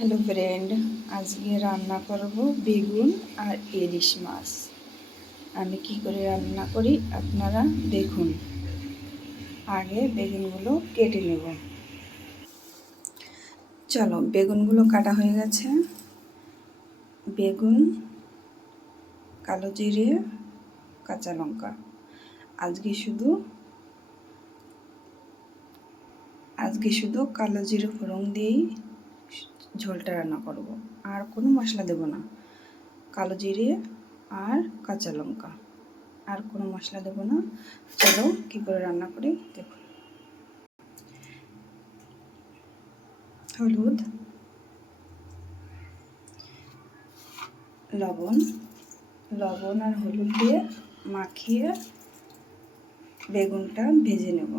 Hello friend, আজকে রান্না করব বেগুন আর ইলিশ মাছ। আমি কি করে রান্না করি আপনারা দেখুন। আগে বেগুনগুলো কেটে নেব। চলো, বেগুনগুলো কাটা হয়ে গেছে। বেগুন, কালো জিরে, কাঁচা লঙ্কা। আজকে শুধু কালো জিরে ফোড়ন দিয়েই ঝোলটা রান্না করব, আর কোনো মশলা দেব না। কালো জিরে আর কাঁচা লঙ্কা, আর কোনো মশলা দেব না। চলো কী করে রান্না করি দেখুন। হলুদ, লবণ আর হলুদ দিয়ে মাখিয়ে বেগুনটা ভেজে নেব।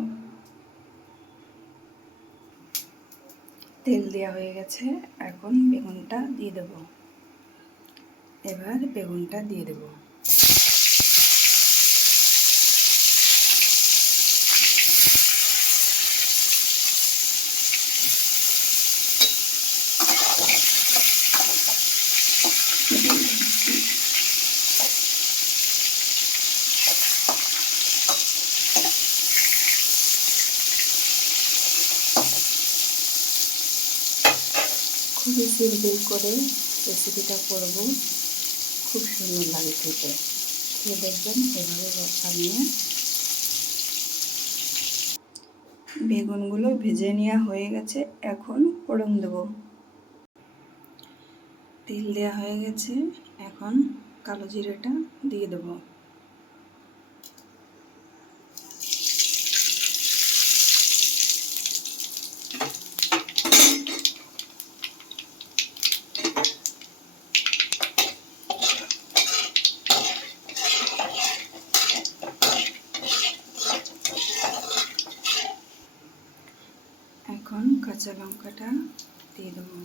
তেল দেওয়া হয়ে গেছে, এখন বেগুনটা দিয়ে দেব। এবার বেগুনটা দিয়ে দেব। খুবই সিম্পল করে রেসিপিটা করব, খুব সুন্দর লাগে খেতে। খেয়ে দেখবেন এভাবে বানিয়ে। বেগুনগুলো ভেজে নেওয়া হয়ে গেছে, এখন ফোড়ন দেব। তেল দেওয়া হয়ে গেছে, এখন কালো জিরেটা দিয়ে দেব। এখন কাঁচা লঙ্কাটা দিয়ে দেবো।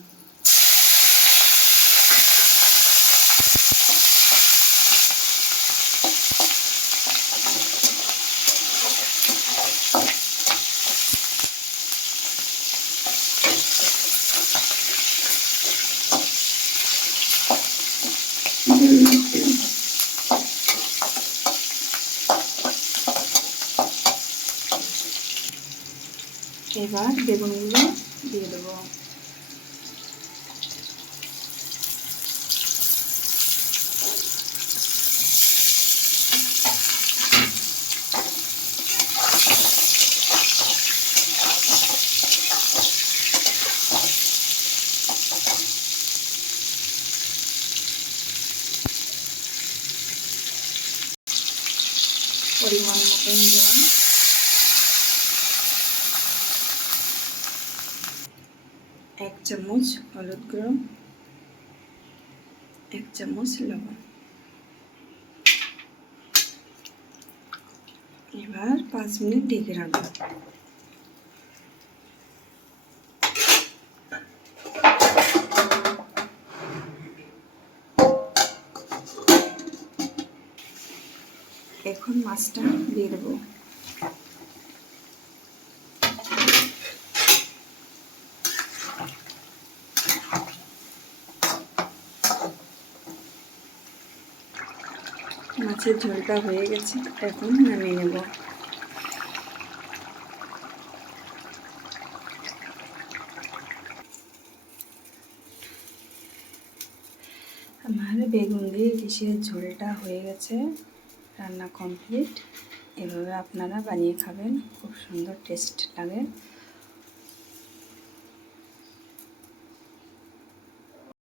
এবার বেগুনগুলো দিয়ে দেবো। পরিমাণ মতন জল, এক চামচ হলুদ গুঁড়ো, এক চামচ লবণ। এবার 5 মিনিট ঢেকে রাখবো। এখন মাছটা দিয়ে দেবো। মাছের ঝোলটা হয়ে গেছে, এখন নামিয়ে নেব। আমার বেগুন দিয়ে ইলিশের ঝোলটা হয়ে গেছে, রান্না কমপ্লিট। এভাবে আপনারা বানিয়ে খাবেন, খুব সুন্দর টেস্ট লাগে।